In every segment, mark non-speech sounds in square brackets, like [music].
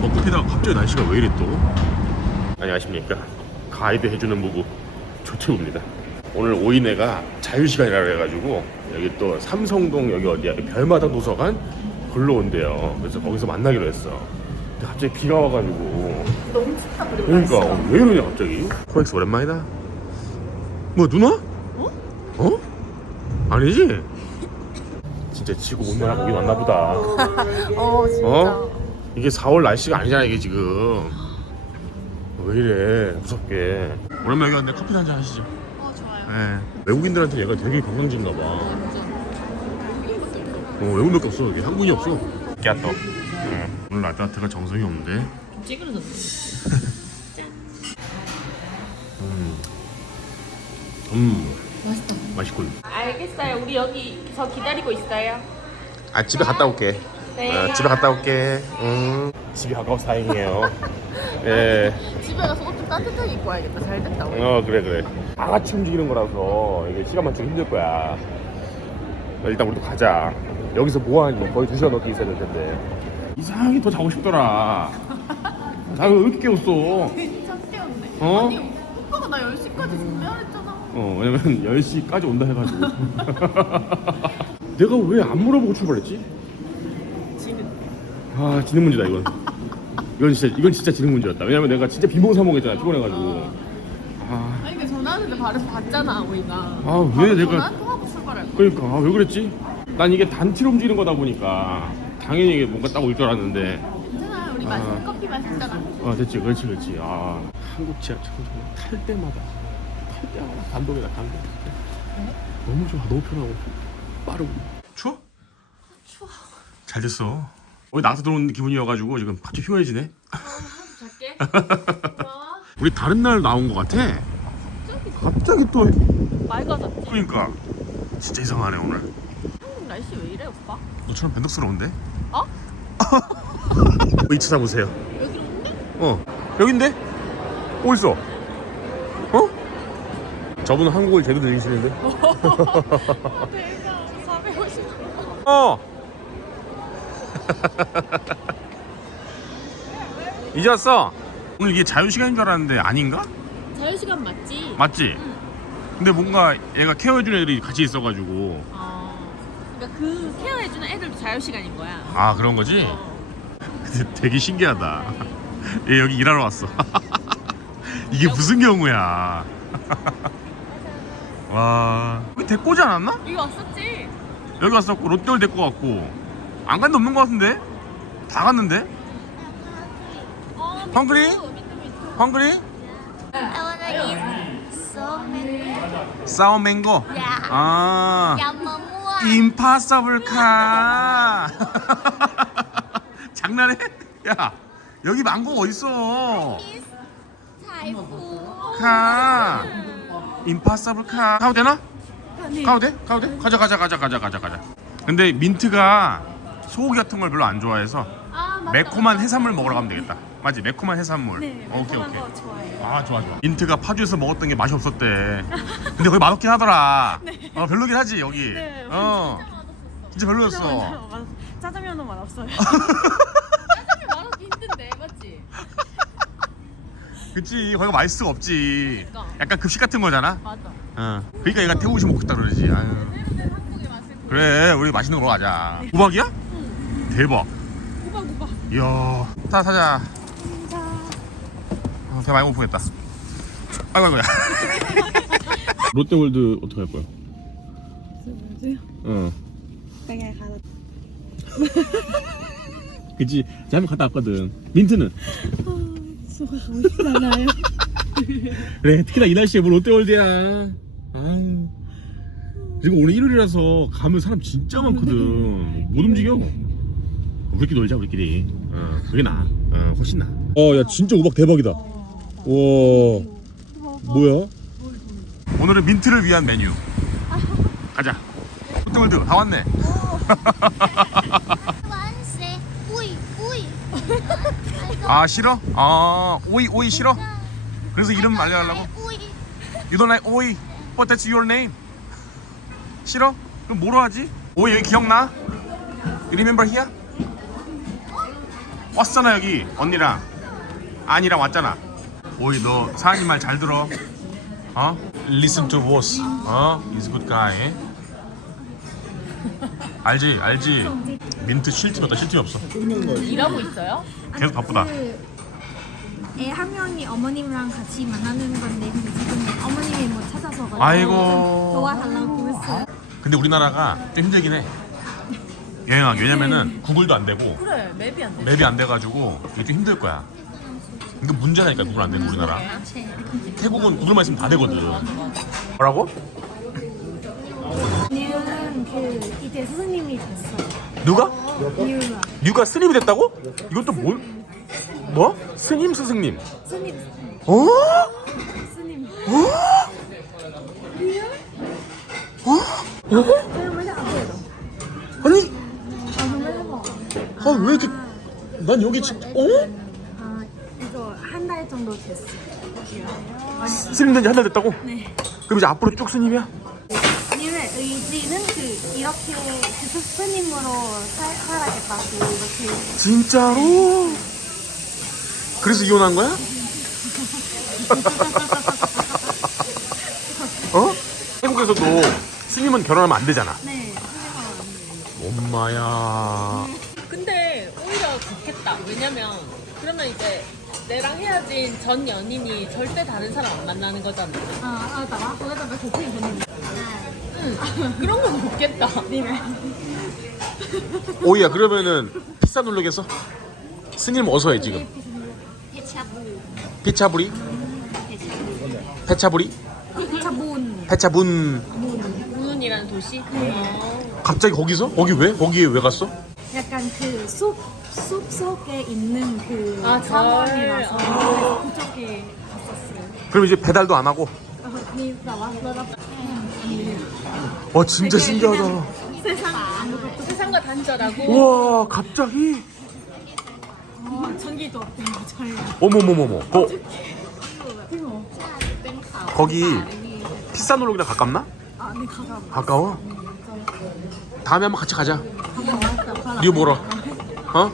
벚꽃 피다가 갑자기 날씨가 왜 이래 또? 안녕하십니까 가이드 해주는 부부 조태우입니다 오늘 오이네가 자유시간이라 그래가지고 여기 또 삼성동 여기 어디야 별마당 도서관 걸로 온대요 그래서 거기서 만나기로 했어 근데 갑자기 비가 와가지고 너무 춥다 그리고 그러니까 날씨가. 왜 이러냐 갑자기 코엑스 오랜만이다 뭐 누나? 어? 어? 아니지? 진짜 지구 온난화 보기 왔나 보다 어 진짜 어? 이게 4월 날씨가 아니잖아 이게 지금. 왜 이래 무섭게. 오랜만에 여기 왔는데 커피 한잔 하시죠. 어 좋아요. 네. 외국인들한테 얘가 되게 관광지인가 봐. 어, 외국인밖에 없어 여기. 한국인이 없어. 깨또 오늘 라떼아트가 정성이 없는데. 찌그러졌네. 음. 맛있다. 맛있군. 알겠어요. 우리 여기서 기다리고 있어요. 아 집에 갔다 올게 네. 어, 집에 갔다 올게. 음. 집이 가까워서 다행이에요. [laughs] 예. 집에 가서 옷 좀 따뜻하게 입고 와야겠다. 잘 됐다 우리. 어 그래 그래. 다 같이 움직이는 거라서 이게 시간 맞추기 힘들 거야. 일단 우리도 가자. 여기서 뭐 하니? 거의 두 시간 넘게 있어야 될 텐데. 이상하게 더 자고 싶더라. 나왜 이렇게 깨웠어? 진짜 깨웠네. 어? 아니 오빠가 나 10시까지 준비하랬잖아. 어 왜냐면 10시까지 온다 해가지고. [laughs] 내가 왜 안 물어보고 출발했지? 아 지능 문제다 이건. 이건 진짜 이건 진짜 지능 문제였다. 왜냐면 내가 진짜 빈봉사몽했잖아 피곤해가지고. 아. 아니 근데 전화하는데 바로 봤잖아 우리가. 아, 왜 내가- 전화 통하고 출발할 거야. 그러니까 아, 왜 그랬지? 난 이게 단티로 움직이는 거다 보니까 당연히 이게 뭔가 딱 올 줄 알았는데. 괜찮아 우리 아. 맛있는 커피 마셨잖아. 아 됐지 그렇지 그렇지. 아. 한국 지하철 정말 탈 때마다 탈 때마다 감동이다 감동 너무 좋아 너무 편하고. 빠르고. 추워? 추워. 잘 됐어 우리 나가서 들어온 기분이어가지고 지금 갑자기 잘게 고마워 우리 다른 날 나온 거 같아 갑자기 또 맑아졌지 그러니까 진짜 이상하네 오늘 한국 날씨 왜 이래 오빠? 너처럼 변덕스러운데? 어? [laughs] 이 찾아보세요 여기 있네? 어 여긴데? 어딨어? 어? 저분은 한국을 제대로 들리시는데? [laughs] 대박 450 어! [laughs] 왔어 오늘 이게 자유시간인 줄 알았는데 아닌가? 자유시간 맞지? 맞지? 근데 뭔가 얘가 케어해주는 애들이 같이 있어가지고 어 그러니까 그 케어해주는 애들도 자유시간인 거야 아 그런 거지? 어. 근데 되게 신기하다 얘 여기 일하러 왔어 [laughs] 이게 무슨 경우야 [laughs] 와 여기 데리고 오지 않았나? 이거 왔었지? 여기 왔었고 롯데월 데리고 왔고 안 간 데 없는 거 같은데? 다 갔는데? 어 헝그리? 헝그리? I wanna eat so many. 사워 맹고 Yeah. 아. 임파서블 카 [laughs] 장난해? 야 여기 망고 어딨어. 카 임파서블 카 가도 되나? 가도 돼? 가도 돼? 가자 가자 가자 가자 가자 가자 근데 민트가 소고기 같은 걸 별로 안 좋아해서 아 맞다 매콤한 해산물 먹으러 가면 되겠다. 맞지? 매콤한 해산물. 네 오케이 매콤한 오케이 거 좋아해요. 아 좋아 좋아. 민트가 파주에서 먹었던 게 맛이 없었대. 근데 거기 맛없긴 하더라. [laughs] 어 별로긴 하지 여기. 네, 어. 진짜 별로였어. 맞아 짜장면은 맛없어요. [laughs] 맛없기 힘든데 맞지? 그치 거기가 맛있을 수가 없지. 그러니까. 약간 급식 같은 거잖아? 맞아. 어. 그러니까 얘가 먹고 싶다 그러지. 아유. 한국에 맛을 보 그래 우리 맛있는 거 먹으러 가자. 우박이야? 대박. 우박 우박. 이야. 타 사자. 아, 배 많이 고프겠다. 아이고 아이고야. [laughs] 롯데월드 어떻게 할 거야? 응 땅에 가라 그치? 제가 한번 갔다 왔거든. 민트는? 수가 가고 싶지 않아요? [laughs] 그래 특히나 이 날씨에 뭐 롯데월드야. 아유. 그리고 오늘 일요일이라서 가면 사람 진짜 많거든. 못 움직여 우리끼리 놀자 우리끼리 어 그게 나아 어 훨씬 나아 어야 진짜 우박 대박이다 와 뭐야 오늘은 민트를 위한 메뉴 [laughs] 가자 롯데월드 다 왔네. 아 싫어? 아 오이 오이 싫어? 그래서 이름 알려달라고? You don't like 오이 But that's your name 싫어? 그럼 뭐로 하지? 오이 여기 기억나? You remember here? 왔잖아 여기. 언니랑. 아니랑 왔잖아. 오이 너 사장님 말 잘 들어. 어? Listen to boss 어? He's a good guy. 알지? 알지? 민트 쉴 틈이 없다. 쉴 틈이 없어. 일하고 있어요? 계속 바쁘다. 애한 명이 어머님랑 같이 만나는 건데 근데 지금 어머님이 못 찾아서 가지고 아이고. 좀 도와달라고 했어요. 근데 우리나라가 좀 힘들긴 해 여행하기 왜냐면은 구글도 안 되고 그래 맵이 안 돼. 맵이 안 돼가지고 이게 좀 힘들 거야 이거 문제라니까 구글 안 되는 우리나라 태국은 구글만 있으면 다 되거든 뭐라고? 뉴는 그 이제 스님이 됐어요. 누가? 뉴가 뉴가 스님이 됐다고? 이건 또 뭘? 뭐? 스님 스승님 스님 어? 스님. 아니 아 정말 뭐. 아왜 이렇게 난 여기 지금 어? 아 이거 한 달 정도 됐어요. 스님 된 지한 달 됐다고? 네. 그럼 이제 앞으로 쭉 스님이야? 뉴의 의지는 그 이렇게 그 스- 스님으로 살, 살아야겠다고 이렇게 진짜로? 그래서 이혼한 거야? [laughs] 어? 태국에서도 스님은 결혼하면 안 되잖아. 네. 엄마야. 좋겠다. 왜냐면 그러면 이제 내랑 헤어진 전 연인이 절대 다른 사람 안 만나는 거잖아. 아, 아, 보는 응. 그런 건 좋겠다. 오이야 그러면은 피싸 누르겠어? 스님 어서 해 지금. 피차부리? 페차부리? 차본 페차분. 우은이라는 도시. 어. 갑자기 거기서? 거기 왜? 거기에 왜 갔어? 약간 그 숲, 숲 속에 있는 그 아, 절. 사원이라서 아. 그래서 그쪽에 갔었어요. 그럼 이제 배달도 안 하고? 어, 니 나와? 너가 와 진짜 신기하다. 세상 아무것도 세상과 단절하고 우와 갑자기? 어, 전기도 없던 거 저희 어머머머머. 거, 거기 피싸누르기랑 가깝나? 아, 네 가가 가까워? 다음에 한번 같이 가자. 가가 니가 뭐라? 어? 어,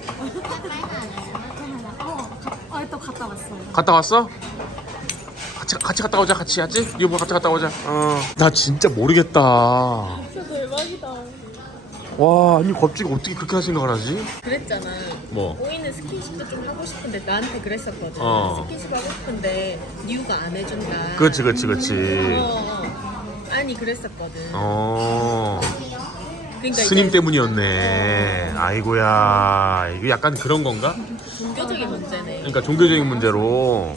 가, 어, 또 갔다 왔어요. 갔다 왔어? 같이 같이 갔다 오자 같이 하지? 이거 뭐 같이 갔다 오자. 어. 나 진짜 모르겠다. 진짜 대박이다. 와 아니 갑자기 어떻게 그렇게 할 생각을 하지? 그랬잖아. 뭐? 오이는 스킨십도 좀 하고 싶은데 나한테 그랬었거든. 어. 스킨십 하고 싶은데 뉴가 안 해준다. 그렇지 그렇지 그렇지. 어, 어. 아니 그랬었거든. 어. 그러니까 스님 때문이었네. 아이고야. 이거 약간 그런 건가? 종교적인 문제네. 그러니까 종교적인 문제로.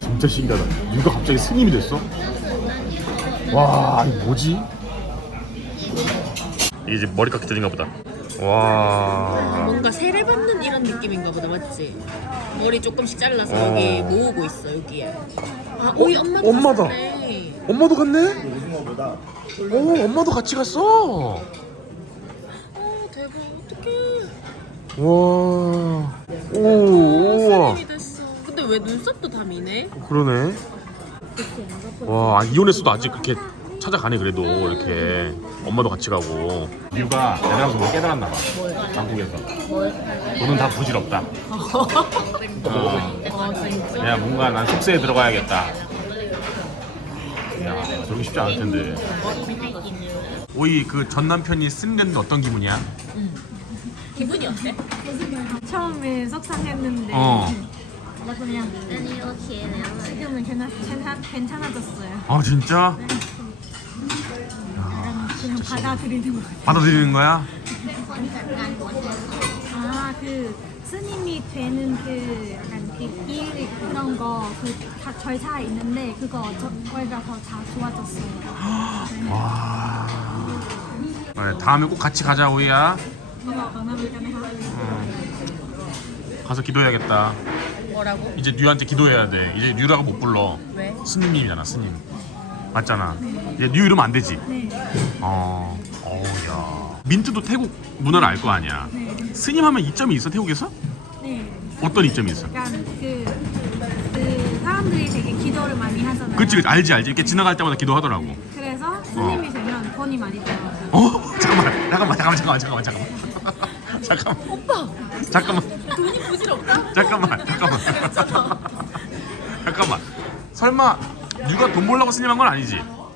진짜 신기하다. 누가 갑자기 스님이 됐어? 와, 이거 뭐지? 이게 이제 머리 전인가 보다. 와. 뭔가 세례 받는 이런 느낌인가 보다 맞지? 머리 조금씩 잘라서 어. 여기 모으고 있어 여기에. 아 오이 엄마도 엄마다. 갔었네. 엄마도 갔네? 어, 엄마도 같이 갔어. 어 대박 어떡해. 와. 오, 우와. 됐어. 근데 왜 눈썹도 다 미네? 그러네. 와, 아, 이혼했어도 아직 그렇게 찾아가네 그래도 이렇게 엄마도 같이 가고. 유가 애들하고 뭐 깨달았나 봐. 한국에서. 너는 다 부질없다. [laughs] 어. 어 진짜. 야, 뭔가 난 숙소에 들어가야겠다. 야, 저러기 쉽지 않을 텐데. 오이 그 전 남편이 쓴는데 어떤 기분이야? 기분이 어때? 처음에 속상했는데 어. 그냥 아니 이렇게 내가 지금은 괜찮, 괜찮, 괜찮아졌어요. 아 진짜? 그냥 받아들이는 거 같아요. 받아들이는 거야? 아, 그 스님이 되는 그 약간 그 일 그런 거그 절차 있는데 그거 더다 좋아졌어요. 와. 그래, 다음에 꼭 같이 가자 오이야. 가서 기도해야겠다. 뭐라고? 이제 뉴한테 기도해야 돼. 이제 뉴라고 못 불러. 왜? 스님님이잖아, 스님. 맞잖아. 이제 뉴 이러면 안 되지. 네. 어, 어우야. 민트도 태국 문화를 알 거 아니야. 스님 하면 이점이 있어 태국에서? 네. 어떤 이점이 있어? 약간 그, 그 사람들이 되게 기도를 많이 하잖아요. 그치 그치 알지 알지. 이렇게 지나갈 때마다 기도하더라고. 그래서 어. 스님이 되면 돈이 많이 들어요. 어? 잠깐만. 잠깐만 잠깐만 잠깐만 잠깐만 잠깐만. [laughs] 오빠! 잠깐만. 돈이 부질없다? 잠깐만 잠깐만. [laughs] 잠깐만. 설마 누가 돈 벌라고 스님한 건 아니지? 어,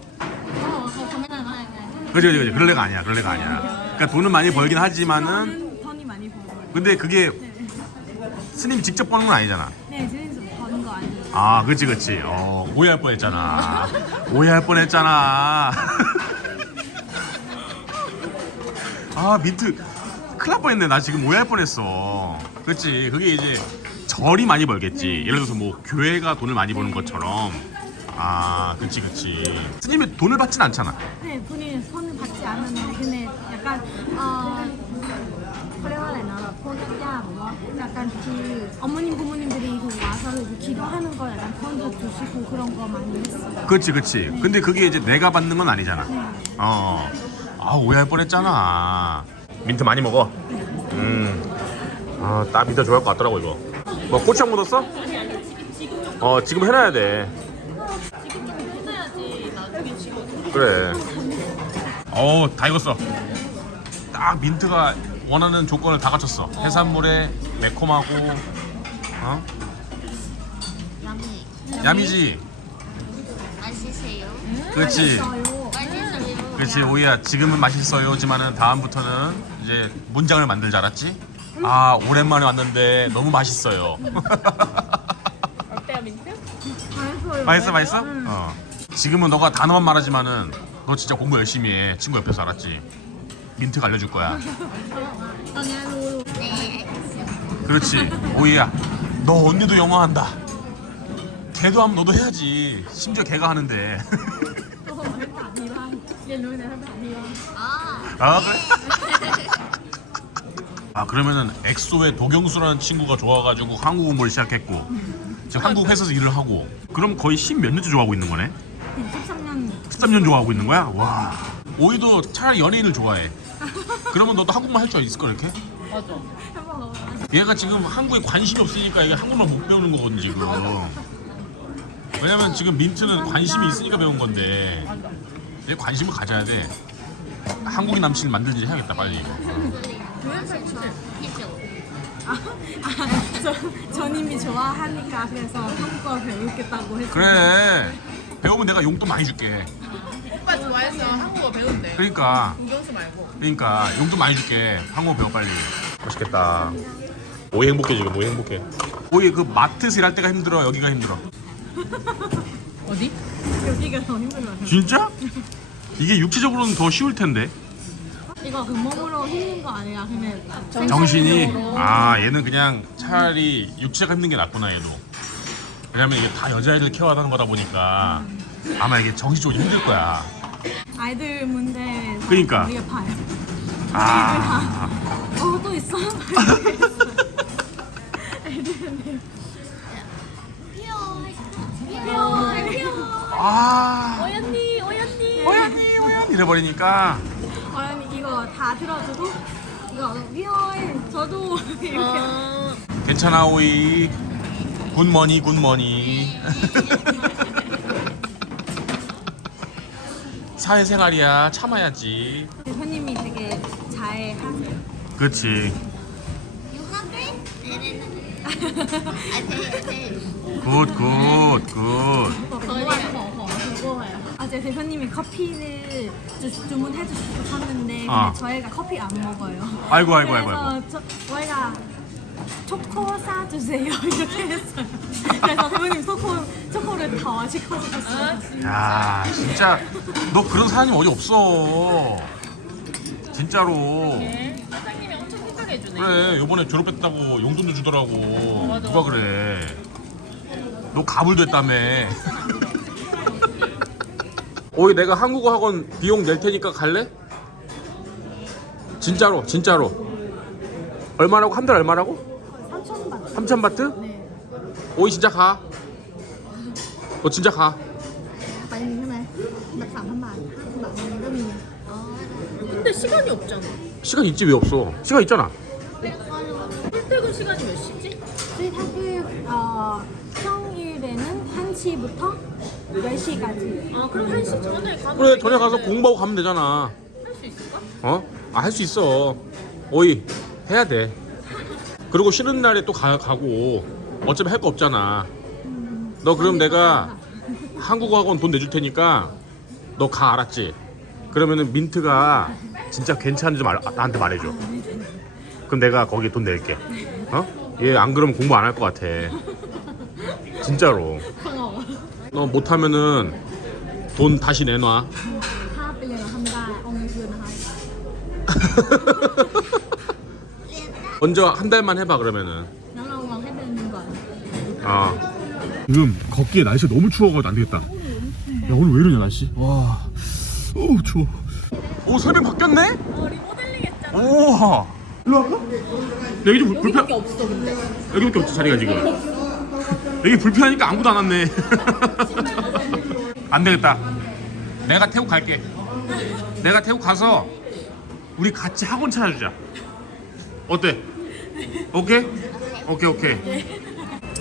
저 고민을 많이 해. 그지 그지 그지. 그럴 애가 아니야 그럴 애가 아니야. 그러니까 돈은 많이 벌긴 하지만은 번이 많이 벌고. 근데 그게 네, 네. 스님 직접 버는 건 아니잖아. 아, 그치, 그치. 어, 오해할 뻔 했잖아. [laughs] 오해할 뻔 했잖아. 아, 민트. 큰일 날 뻔했네. 나 지금 오해할 뻔했어. 그치. 그게 이제 절이 많이 벌겠지. 예를 들어서 뭐 교회가 돈을 많이 버는 것처럼. 아, 그치, 그치. 스님이 돈을 받진 않잖아. 네, 본인 손을 받지 않았는데 근데 약간 어 포기야 뭐 약간 그 어머님 부모님들이 그 와서 그 기도하는 거 약간 돈도 주시고 그런 거 많이 했어요. 그치, 그치. 근데 그게 이제 내가 받는 건 아니잖아. 어. 아, 오해할 뻔했잖아. 민트 많이 먹어. 음. 아, 딱 민트 좋아할 것 같더라고, 이거. 뭐, 고추장 묻었어? 어, 지금 해놔야 돼. 지금 좀 해놔야지 나중에 지고 그래. 어우, 다 익었어. 딱 민트가 원하는 조건을 다 갖췄어. 해산물에 매콤하고, 어? 야미. 야미지. 맛있어요. 그렇지. 맛있어요. 그렇지 오이야 지금은 맛있어요지만은 다음부터는 이제 문장을 만들지 알았지? 아 오랜만에 왔는데 너무 맛있어요. [laughs] 어때요 민트? 맛있어요. 맛있어 맛있어? 어. 지금은 너가 단어만 말하지만은 너 진짜 공부 열심히 해 친구 옆에서 알았지? 민트가 알려줄 거야. 네. 그렇지 오이야 너 언니도 영어 한다. 걔도 하면 너도 해야지. 심지어 걔가 하는데. 아니라 아, 아 그래? 아 그러면은 엑소의 도경수라는 친구가 좋아가지고 한국 공부를 시작했고 지금 한국 회사에서 일을 하고 그럼 거의 10몇 년째 좋아하고 있는 거네? 13년 13년 좋아하고 있는 거야? 와 오이도 차라리 연예인을 좋아해 그러면 너도 한국말 할 줄 있을 거 이렇게? 맞아 해봐. 얘가 지금 한국에 관심이 없으니까 얘가 한국말 못 배우는 거거든 지금 왜냐면 지금 민트는 관심이 있으니까 배운 건데 얘 관심을 가져야 돼 한국인 남친을 만들지 해야겠다 빨리 그래서 해줘. 아, 저, 저님이 좋아하니까 그래서 한국어 배우겠다고 했어요. 그래 배우면 내가 용돈 많이 줄게 오빠 좋아해서 한국어 배운대. 그러니까. 우경수 말고. 그러니까 용돈 많이 줄게. 한국어 배워 빨리. 맛있겠다. 오이 행복해 지금. 오이 행복해. 오이 그 마트에서 일할 때가 힘들어? 여기가 힘들어? [laughs] 어디? 여기가 더 힘들어요. 진짜? 이게 육체적으로는 더 쉬울 텐데. 이거 그 몸으로 힘든 거 아니라 그냥 정신이. 아 얘는 그냥 차라리 육체가 힘든 게 낫구나 얘도. 왜냐면 이게 다 여자애들 케어하는 거다 보니까. 아마 이게 정신적으로 힘들 거야 아이들 문제 그러니까. 우리가 봐요. 아. 어또 있어? [laughs] 아, 오연니 오연니 오연이 오연 이래버리니까. 어연이 이거 다 들어주고 이거 위험해. 저도 [laughs] 이렇게. 어, 괜찮아 오이. 굿머니 굿머니 사회생활이야 참아야지 대표님이 되게 잘 하세요. 그렇지 You hungry? 네네네. I pay, I pay. 굿굿굿 어제 대표님이 커피를 주, 주문해 주시고 샀는데 근데 아. 저희가 커피 안 먹어요. 아이고, 아이고, 아이고, 그래서 저, 저희가 초코 사 주세요 [laughs] 이렇게 했어요. 그래서 대표님 초코 초코를 더 시켜 주셨어요. 야 진짜 너 그런 사람이 어디 없어 진짜로 네. 사장님이 엄청 생각해 주네 그래 요번에 졸업했다고 용돈도 주더라고 맞아. 누가 그래 너 가불도 했다며 오이 내가 한국어 학원 비용 낼 테니까 갈래? 진짜로 진짜로 얼마라고 한 달 얼마라고? 3천 원. 3천 바트? 네. 오이 진짜 가. 너 진짜 가. ไป 방 한 번 하고 막 여름이면 근데 시간이 없잖아. 시간 있지 왜 없어? 시간 있잖아. 출퇴근 시간이 몇 시지? 저희 사실 어, 평일에는 1시부터 10시까지 아 그럼 한 시 전에 가면 그래 저녁 가서 되겠네. 공부하고 가면 되잖아. 할수 있을까? 어? 아 할 수 있어. 오이 해야 돼. 그리고 쉬는 날에 또 가, 가고 어차피 할 거 없잖아. 너 그럼 내가 한국어 학원 돈 내줄 테니까 너 가 알았지? 그러면은 민트가 진짜 괜찮은지 말, 나한테 말해줘. 그럼 내가 거기 돈 낼게. 어? 얘 안 그러면 공부 안 할 것 같아. 진짜로. 너 못하면은 돈 다시 내놔. ถ้าไปเรียนแล้วทำไม่ได้เอาเงินคืนนะคะ [laughs] 먼저 한 달만 해봐 그러면은. งั้นเราลองแค่เดือนหนึงก่อน 아. 지금 걷기에 날씨가 너무 추워가지고 안 되겠다. 야 오늘 왜 이러냐 날씨? 와. 오 추워. 오 설명 바뀌었네? 어, 리모델링 했잖아. 오. 일로 와봐. 여기 좀 불- 불편. 여기밖에 없어 근데. 여기밖에 없지 자리가 지금. 여기 불편하니까 아무도 안 왔네. [laughs] 안 되겠다. 내가 태국 갈게. 내가 태국 가서 우리 같이 학원 찾아주자. 어때? 오케이? 오케이 오케이.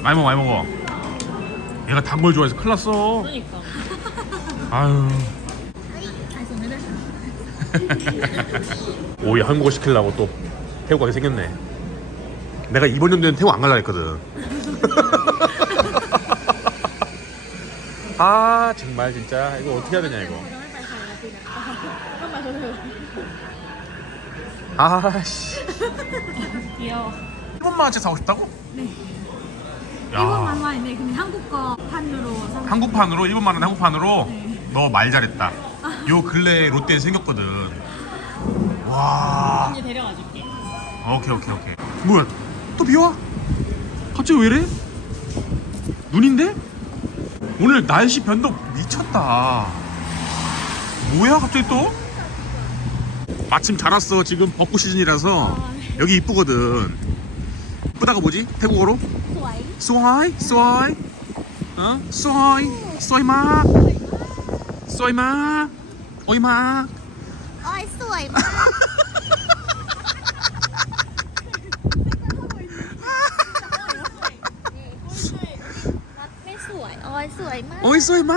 많이 먹어 많이 먹어. 얘가 단 걸 좋아해서 큰일 났어. 그러니까. 아유. [laughs] 오이 한국어 시키려고 또 태국 가게 생겼네. 내가 이번 연도에는 태국 안 갈라 했거든. [laughs] 아 정말 진짜 이거 어떻게 해야 되냐 이거. 아씨. 귀여워. 일본만 한채 사고 싶다고? 네. 야. 일본만 와인데 근데 한국 거 판으로. 한국판으로 일본만은 한국판으로. 네. 너 말 잘했다. 요 근래 롯데에 생겼거든. 와. 언니 데려가 줄게. 오케이 오케이 오케이. 뭐야? 또 비와? 갑자기 왜 이래? 눈인데? 오늘 날씨 변동 미쳤다. 뭐야 갑자기 또? 마침 잘 왔어. 지금 벚꽃 시즌이라서 여기 이쁘거든. 이쁘다가 뭐지? 태국어로? 소아이. 소아이? 소아이? 어? 소아이? 소이마? 쏘이 마 오이 마 โอ[laughs] ้ยสวยมาก ไม่สวย โอ้ยสวยมาก 오이 쏘이 마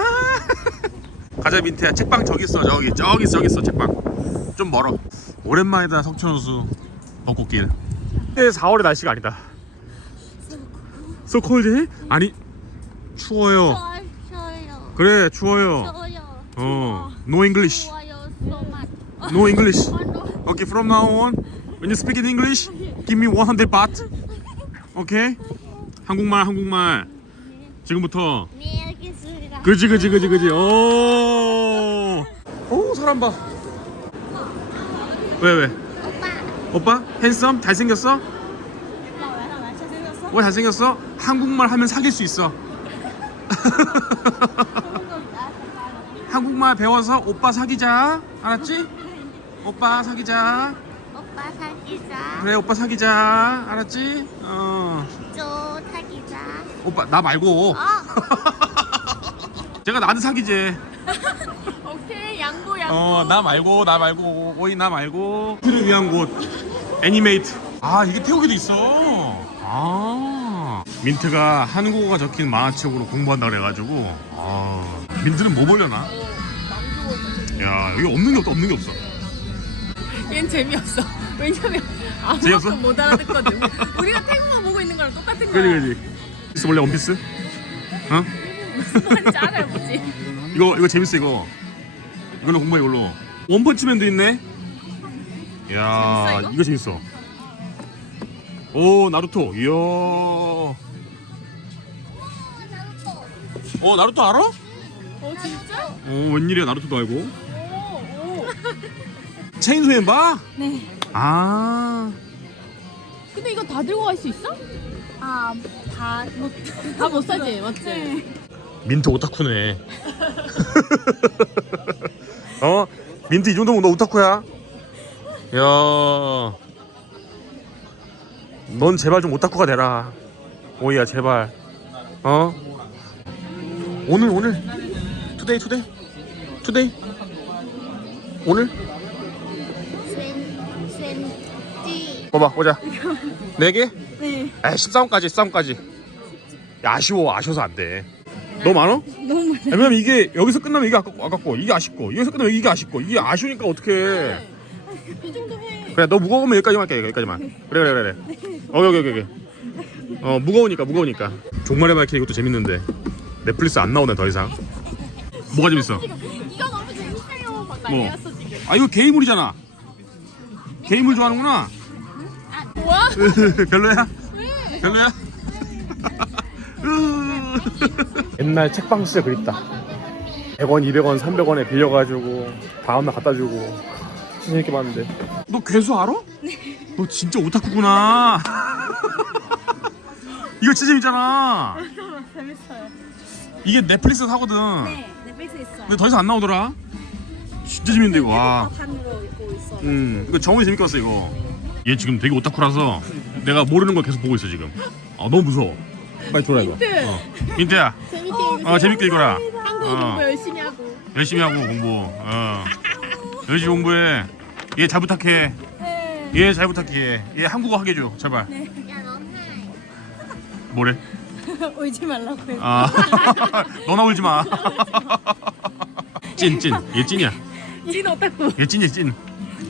가자 민트야 책방 저기 있어 저기 저기 있어 저기 있어 책방 좀 멀어 오랜만이다 석촌호수 벚꽃길 4월의 날씨가 아니다 So cold? 아니 추워요 ช่วยช่วยเหรอ 그래 추워요 ช่วยเหรอ 어, no English. 좋아요 so much. No English. Okay, from now on, when you speak in English, give me 100 baht. Okay? 한국말, 한국말. 지금부터. 네, 알겠습니다. 그지, 그지, 그지, 그지. 오. 오, 사람 봐. 왜, 왜? 오빠. 오빠? 핸섬? 잘생겼어? 왜 잘생겼어? 한국말 하면 사귈 수 있어. 한국말 배워서 오빠 사귀자. 알았지? 오빠 사귀자. 오빠 사귀자. 그래 오빠 사귀자. 알았지? 어 저 사귀자. 오빠 나 말고. 어. [laughs] 제가 나한테 사귀지. [laughs] 오케이 양보 어, 양보. 어 나 말고 나 말고. 오이 나 말고. 그를 위한 곳. 애니메이트. 아 이게 태국에도 있어. 아. 민트가 한국어가 적힌 만화책으로 공부한다 그래가지고. 아. 민트는 뭐 보려나? 야 여기 없는 게 없다 없는 게 없어 얘는 재미없어. 왜냐면 재미없어? 아무것도 못 알아듣거든. 우리가 태국어 보고 있는 거랑 똑같은 거야. 그지 그지 있어 원래 원피스 어 무슨 말인지 알아요, 뭐지? 이거 이거 재밌어 이거 이걸로 공부해 이걸로 원펀치맨도 있네 야 재밌어, 이거? 이거 재밌어 오 나루토 이야 어 나루토 알아? 어 진짜? 어 웬일이야 나루토도 알고. 체인소맨 봐? 네. 아 근데 이거 다 들고 갈 수 있어? 아 다 못 [laughs] 다 못 사지, 맞지? 민트 오타쿠네 [laughs] 어? 민트 이 정도면 너 오타쿠야 야 넌 제발 좀 오타쿠가 되라 오이야 제발 어? 오늘 오늘 투데이 투데이 투데이 오늘 봐봐 보자. 4개? [laughs] 네. 에 13까지 13까지. 야, 아쉬워 아쉬워서 안돼. 너무 많아? 너무 많아요 왜냐면 이게 여기서 끝나면 이게 아깝고, 아깝고 이게 아쉽고 여기서 끝나면 이게 아쉽고 이게 아쉬우니까 어떡해. 이 정도 해. 그래 너 무거우면 여기까지만 할게 여기까지만. 그래 그래 그래 그래. 어 여기 여기 여기 어 무거우니까 무거우니까. 종말의 발키리 이것도 재밌는데. 넷플릭스 안 나오네 더 이상. 뭐가 재밌어? 이거 너무 재밌어요. 막 뭐? 난리났어 지금. 아 이거 게이물이잖아. 게이물 좋아하는구나? [laughs] 별로야? 별로야? [laughs] 옛날 책방 진짜 그립다 100원, 200원, 300원에 빌려가지고 다음날 갖다주고 진짜 재밌게 봤는데 너 괴수 알아? 너 진짜 오타쿠구나 [laughs] 이거 진짜 재밌잖아 재밌어요. 이게 넷플릭스 사거든 네, 넷플릭스 있어요. 근데 더 이상 안 나오더라 진짜 재밌는데 이거 와 판으로 입고 있어. 음, 이거 정훈이 재밌게 봤어 이거. 얘 지금 되게 오타쿠라서 내가 모르는 걸 계속 보고 있어 지금. 아 너무 무서워. 빨리 돌아 이거. 어. 민트야. 재밌게 어 재밌게 읽어라. 한국어 어. 공부 열심히 하고. 열심히 하고 공부. 어. 열심히 공부해. 얘 잘 부탁해. 네. 얘 잘 부탁해. 얘 한국어 하게 해줘 제발. 야, 넌 뭐래? [laughs] 울지 말라고 해서. 아 [laughs] 너나 울지 마. [laughs] 찐 찐. 얘 찐이야. 찐 오타쿠. 얘 찐이야 찐.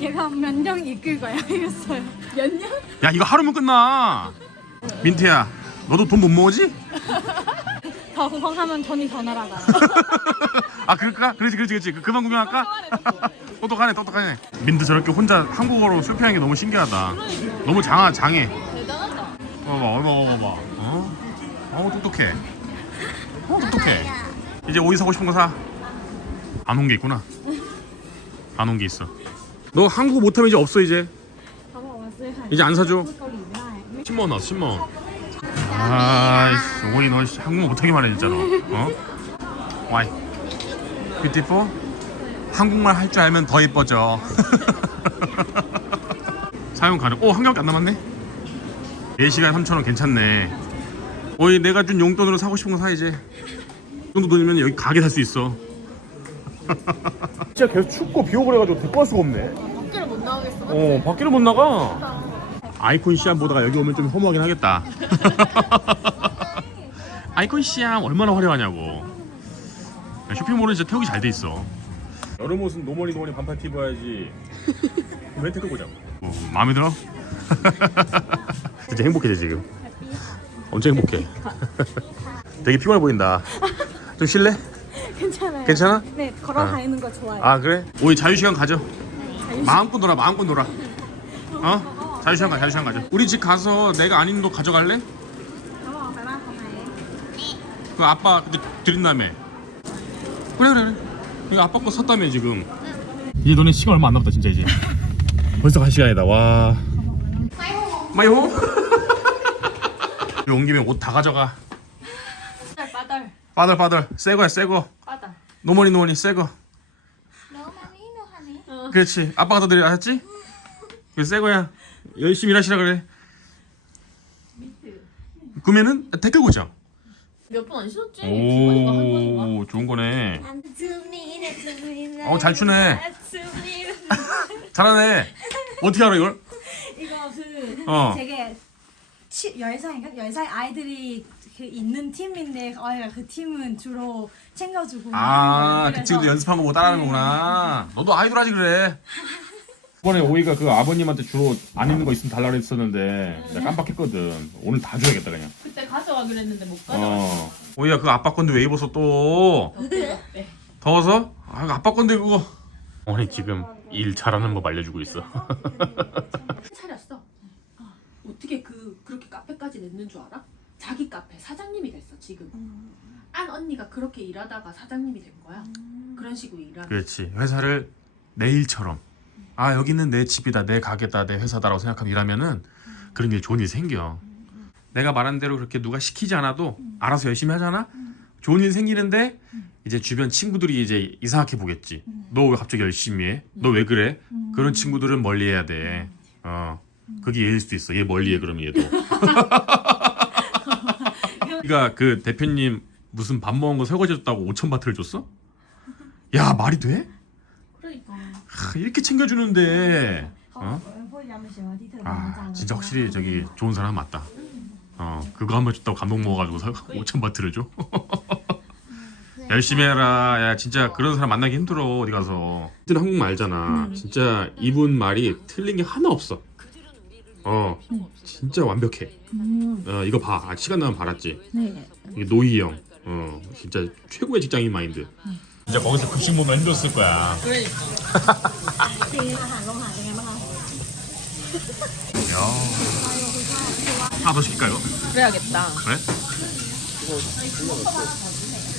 얘가 몇 년 이끌 거야 [laughs] 이랬어요. 몇 년? 야 이거 하루면 끝나. 민트야. 너도 돈 못 모으지? [laughs] 더 구성하면 돈이 더 날아가. [laughs] 아 그럴까? 그렇지 그렇지 그렇지 그- 그만 구경할까? 똑똑하네 똑똑하네 민트 저렇게 혼자 한국어로 술피하는 게 너무 신기하다 너무 장하 장해 대단하다. 봐봐 얼마 봐봐 어? 어 똑똑해 어 똑똑해 이제 오이 사고 싶은 거 사 안 온 게 있구나 안 온 게 있어 너 한국어 못하면 이제 없어 이제? 이제 안 사줘? 10만 원 나왔어 10만 원. 아이씨 오이 너 씨, 한국어 못하기만 해 진짜 너 어? 와이 뷰티풀 한국말 할 줄 알면 더 예뻐져. [laughs] 사용 가능. 오 한 개밖에 안 남았네? 4시간 3천원 괜찮네. 어이 내가 준 용돈으로 사고 싶은 거 사 이제. 이 정도 돈이면 여기 가게 살 수 있어 진짜 계속 춥고 비 오고 그래가지고 데리고 갈 수가 없네. 밖으로 못 나오겠어. 어 밖으로 못 나가? 아이콘 시암 보다가 여기 오면 좀 허무하긴 하겠다. [laughs] 아이콘 시암 얼마나 화려하냐고. 야, 쇼핑몰은 진짜 태우기 잘 돼 있어. 여름 옷은 노멀이 노멀이 반팔 티 입어야지. 렌트 끌고 자고. 어, 마음에 들어? [laughs] 진짜 행복해져 지금. 엄청 행복해. 되게 피곤해 보인다. 좀 쉴래? 괜찮아요. 괜찮아? 네, 걸어 다니는 거 좋아요. 아 그래? 우리 자유시간 가죠? 마음껏 놀아 마음껏 놀아. [laughs] 어? 자유시간 가 자유시간 가죠. 우리 집 가서 내가 안 입는 옷 가져갈래? 그 아빠 그때 드린다며. 그래 그래 그래. 이거 아빠 거 샀다며 지금. 이제 너네 시간 얼마 안 남았다 진짜 이제. [laughs] 벌써 갈 시간이다 와. 마이호 [laughs] 온 김에 옷 다 가져가. 빠달 빠달 빠들 빠들. 새 거야 새거. 빠달. 노머니 노머니 새거 노하네. 그렇지 아빠가 더 드려 알았지? 그 새 거야 열심히 일하시라 그래 구매는 댓글 고정 몇 번 안 신었지? 주머니가 한 번인가? 오 좋은 거네 두미네, 두미네. 어, 잘 추네. [laughs] 잘하네 어떻게 알아 이걸? 이거 그 어. 되게 치, 10살인가? 10살 아이들이 그 있는 팀인데 어이가 그 팀은 주로 챙겨주고 아, 하는 거예요. 그 친구도 그래서 연습한 거 보고 따라하는 거구나. 너도 아이돌 하지 그래. 이번에 오이가 그 아버님한테 주로 안 입는 거 있으면 달라 그랬었는데 내가 깜빡했거든. 오늘 다 줘야겠다 그냥. 그때 가져가 그랬는데 못 가져가. 어. 오이야 그 아빠 건데 왜 입었어 또? 네. 더워서? 아, 그 아빠 건데 그거. 오늘 지금 일 잘하는 법 알려주고 있어. [laughs] 차렸어. 어떻게 그 그렇게 카페까지 냈는 줄 알아? 자기 카페 사장님이 됐어 지금. 안 언니가 그렇게 일하다가 사장님이 된 거야. 그런 식으로 일하는. 그렇지. 회사를 내 일처럼. 아 여기는 내 집이다, 내 가게다, 내 회사다라고 생각하면 일하면은 그런 일 좋은 일 생겨. 내가 말한 대로 그렇게 누가 시키지 않아도 알아서 열심히 하잖아. 좋은 일 생기는데 이제 주변 친구들이 이제 이상하게 보겠지. 너 왜 갑자기 열심히 해? 너 왜 그래? 그런 친구들은 멀리해야 돼. 어, 그게 얘일 수도 있어. 얘 멀리해 그러면 얘도. [laughs] 그러니까 그 대표님 무슨 밥 먹은 거 설거지 줬다고 5천 바트를 줬어? 야 말이 돼? 그러니까. 하, 이렇게 챙겨주는데 어? 아아 진짜 확실히 저기 좋은 사람 맞다 어 그거 한 번 줬다고 감동 먹어가지고 5천 바트를 줘? 열심히 해라. 야 진짜 그런 사람 만나기 힘들어 어디 가서. 진짜 한국말 알잖아. 진짜 이분 말이 틀린 게 하나 없어. 어 진짜 완벽해 음. 어 이거 봐 아, 시간 나면 봐랐지 네. 이게 노희 형어 진짜 최고의 직장인 마인드 음. 진짜 거기서 급식 보면 힘들었을 거야 그러니까. 아, 하나 더 시킬까요? 그래야겠다. 그래?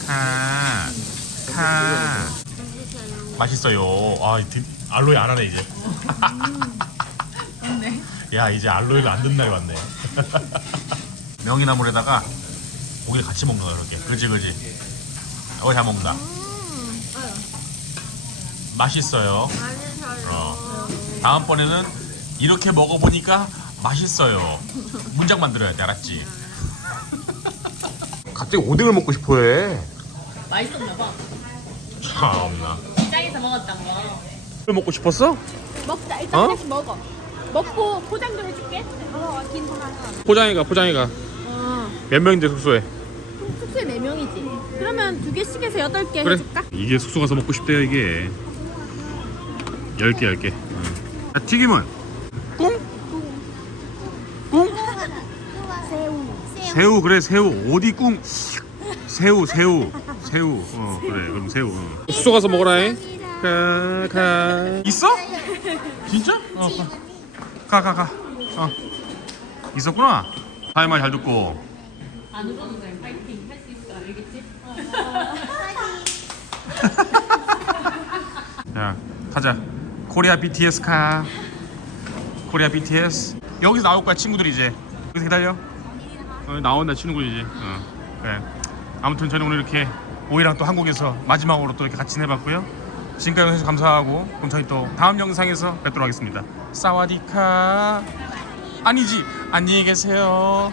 카, 카. 맛있어요. 아, 알로에 안 하네, 이제. 음. [laughs] 음, 네. 야, 이제 알로에가 안 듣는 날이 왔네. [laughs] 명이나물에다가 고기를 같이 먹는 거야 이렇게. 그지 그지. 어, 잘 먹는다. 맛있어요. 어. 다음번에는 이렇게 먹어보니까 맛있어요. 문장 만들어야 돼, 알았지? [laughs] 갑자기 오뎅을 먹고 싶어해. 맛있었나 봐. 참나. 짱에서 먹었던 거. 술 먹고 싶었어? 먹자. 일단 어? 하나씩 먹어. 먹고 포장 좀 해줄게. 어, 긴 하나. 포장이가 포장이가. 어. 몇 명인데 숙소에? 숙소에 4명이지. 그러면 두 개씩 해서 8개 그래. 해줄까? 이게 숙소 가서 먹고 싶대요 이게. 10개 10개. 자, 튀김은 꿍? 꿍? 새우. 새우 그래 새우 어디 꿍? 새우 새우 새우 어 그래 그럼 새우 어. 숙소 가서 먹어라 가가 있어? 진짜? 어 가 가 가. 어. 있었구나. 사회 말잘 듣고. 안 울어도 돼. 파이팅. 할 수 있어. 알겠지? [laughs] 자 가자. 코리아 BTS 카 코리아 BTS 여기서 나올 거야 친구들 이제. 여기서 기다려. 어, 나온다 친구들 이제. 어, 그래. 아무튼 저는 오늘 이렇게 오이랑 또 한국에서 마지막으로 또 이렇게 같이 해봤고요 지금까지 해주셔서 감사하고 그럼 저희 또 다음 영상에서 뵙도록 하겠습니다. 사와디카 아니지 안녕히 계세요.